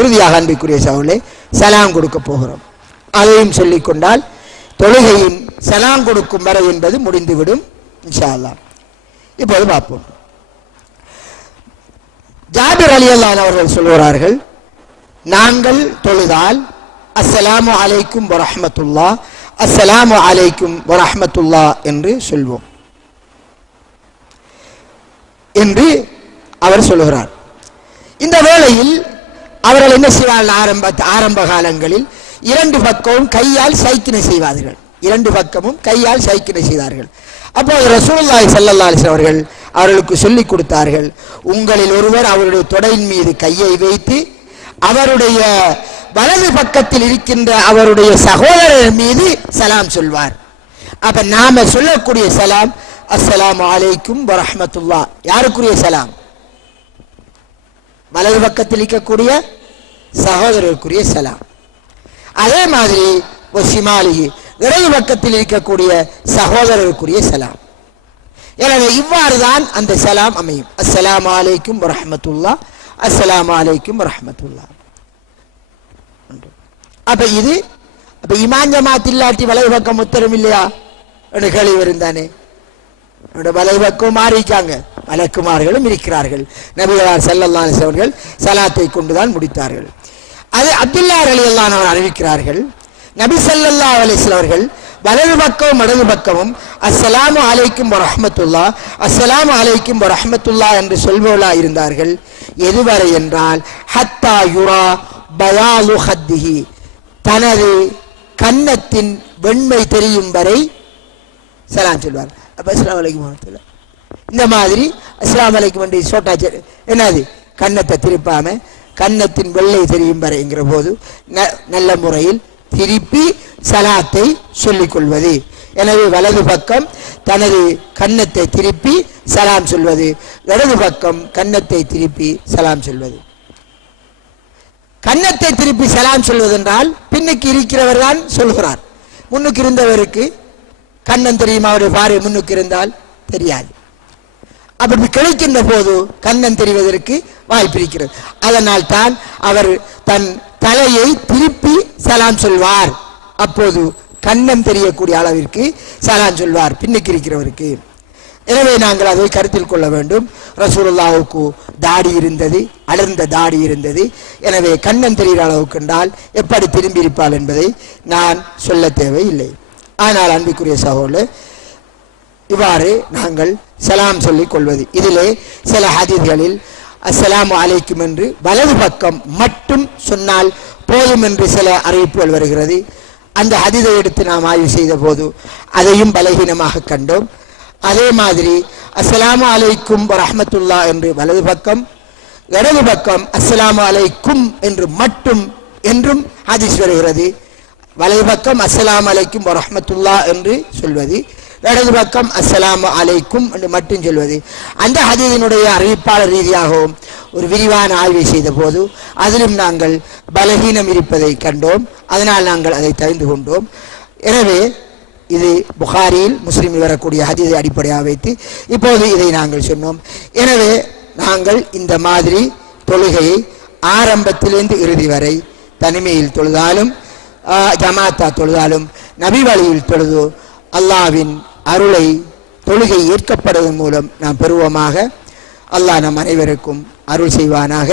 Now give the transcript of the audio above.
இறுதியாக அன்பிற்குரிய சவுளே சலாம் கொடுக்க போகிறோம். அதையும் சொல்லிக் கொண்டால் தொழுகையின் சலாம் கொடுக்கும் வரை என்பது முடிந்துவிடும் இன்ஷா அல்லாஹ் இப்போது பார்ப்போம். ஜாபிர் அலி அல்லான் அவர்கள் சொல்கிறார்கள் நாங்கள் தொழுதால் அஸ்ஸலாமு அலைக்கும் வரஹமத்துல்லா அஸ்ஸலாமு அலைக்கும் வரஹமத்துல்லா என்று சொல்வோம். என்று அவர் சொல்கிறார் இந்த வேளையில் அவர்கள் என்ன செய்வார்கள்? ஆரம்ப ஆரம்ப காலங்களில் இரண்டு பக்கமும் கையால் சைக்கினை செய்வார்கள். இரண்டு பக்கமும் கையால் சைக்கினை செய்தார்கள். அப்போது ரசூல்லாய் ஸல்லல்லாஹு அலைஹி அவர்கள் அவர்களுக்கு சொல்லிக் கொடுத்தார்கள். உங்களில் ஒருவர் அவருடைய தொடையின் மீது கையை வைத்து அவருடைய வலது பக்கத்தில் இருக்கின்ற அவருடைய சகோதரர் மீது சலாம் சொல்வார். அப்ப நாம சொல்லக்கூடிய சலாம் அஸ்லாம் அலைக்கும் வரஹ்மத்துல்லாஹ் யாருக்குரிய சலாம்? வலது பக்கத்தில் இருக்கக்கூடிய சகோதரருக்குரிய சலாம். அதே மாதிரி ஒசிமாலிகி இடது பக்கத்தில் இருக்கக்கூடிய சகோதரருக்குரிய சலாம். எனவே இவ்வாறு தான் அந்த சலாம் அமையும். அஸ்லாம் அலைக்கும் வரஹ்மத்துல்லா அஸ்லாம் அலைக்கும் வரஹ்மத்துல்லா. அப்ப இது அப்ப இமான் ஜமாத் இல்லாட்டி வலது பக்கம் உத்தரம் இல்லையா? என்று கேள்வி வருந்தானே. வலது பக்கம் மாறிக்காங்க மலக்குமார்களும் இருக்கிறார்கள். நபிகளார் செல்லல்லான அலைஹி அவர்கள் சலாத்தை கொண்டுதான் முடித்தார்கள். அது அப்துல்லா அலி அவர் அறிவிக்கிறார்கள். நபி சல்லல்லா அலைஹி அவர்கள் வலது பக்கமும் இடது பக்கமும் அஸ்ஸலாமு அலைக்கும் வரஹ்மத்துல்லா அஸ்ஸலாமு அலைக்கும் வரஹ்மத்துல்லா என்று சொல்பவளா இருந்தார்கள். எதுவரை என்றால் ஹத்தா யுரா பயாலு ஹத்திஹி தனது கன்னத்தின் வெண்மை தெரியும் வரை சலாம் சொல்வார். அப்போ அஸ்லாம் வலைக்கும் வரமத்துல்லா இந்த மாதிரி அஸ்லாம் அலைக்கு வண்டி சோட்டா செ- என்னது? கன்னத்தை திருப்பாம கன்னத்தின் வெள்ளை தெரியும் வரைங்கிற போது ந- நல்ல முறையில் திருப்பி சலாத்தை சொல்லிக்கொள்வது எனவே வலது பக்கம் தனது கன்னத்தை திருப்பி சலாம் சொல்வது. இடது பக்கம் கன்னத்தை திருப்பி சலாம் சொல்வது. கன்னத்தை திருப்பி சலாம் சொல்வதென்றால் பின்னுக்கு இருக்கிறவர் தான் சொல்கிறார். முன்னுக்கு இருந்தவருக்கு கண்ணன் தெரியுமா? அவருடைய பார்வை முன்னுக்கு இருந்தால் தெரியாது. அப்படி கிடைக்கின்ற போது கண்ணன் தெரிவதற்கு வாய்ப்பிருக்கிறது அதனால் தான் அவர் தன் தலையை திருப்பி சலாம் சொல்வார். அப்போது கண்ணம் தெரியக்கூடிய அளவிற்கு சலாம் சொல்வார். பின்னுக்கு இருக்கிறவருக்கு. எனவே நாங்கள் அதை கருத்தில் கொள்ள வேண்டும். ரசூலுல்லாவுக்கு தாடி இருந்தது அடர்ந்த தாடி இருந்தது. எனவே கண்ணம் தெரிகிற அளவுக்கு என்றால் எப்படி திரும்பியிருப்பாள் என்பதை நான் சொல்ல தேவையில்லை. ஆனால் அன்புக்குரிய சகோதரர் இவ்வாறு நாங்கள் சலாம் சொல்லிக் கொள்வது. இதிலே சில ஹதீஸ்களில் அஸ்லாம் அலைக்கும் என்று வலது பக்கம் மட்டும் சொன்னால் போதும் என்று சில அறிவிப்புகள் வருகிறது. அந்த ஹதிதை எடுத்து நாம் ஆய்வு செய்த போது அதையும் பலகீனமாக கண்டோம். அதே மாதிரி அஸ்லாம் அலைக்கும் ரஹமத்துல்லா என்று வலது பக்கம் இடது பக்கம் அஸ்லாம் அலைக்கும் என்று மட்டும் என்றும் ஹதீஸ் வருகிறது. வலது பக்கம் அஸ்லாம் அலைக்கும் ரஹமத்துல்லா என்று சொல்வது. இடது பக்கம் அஸ்லாம் அலைக்கும் என்று மட்டும் சொல்வது. அந்த ஹதீதினுடைய அறிவிப்பாளர் ரீதியாகவும் ஒரு விரிவான ஆய்வை செய்த போது அதிலும் நாங்கள் பலகீனம் இருப்பதை கண்டோம். அதனால் நாங்கள் அதை தெரிந்து கொண்டோம். எனவே இது புகாரியில் முஸ்லீம் வரக்கூடிய ஹதீதை அடிப்படையாக வைத்து இப்போது இதை நாங்கள் சொன்னோம். எனவே நாங்கள் இந்த மாதிரி தொழுகையை ஆரம்பத்திலிருந்து இறுதி வரை தனிமையில் தொழுதாலும் ஜமாத்தா தொழுதாலும் நபி வழியில் தொழுது அல்லாவின் அருளை தொழுகை ஏற்கப்படுவதன் மூலம் நாம் பெறுவோமாக. அல்லாஹ் நம் அனைவருக்கும் அருள் செய்வானாக.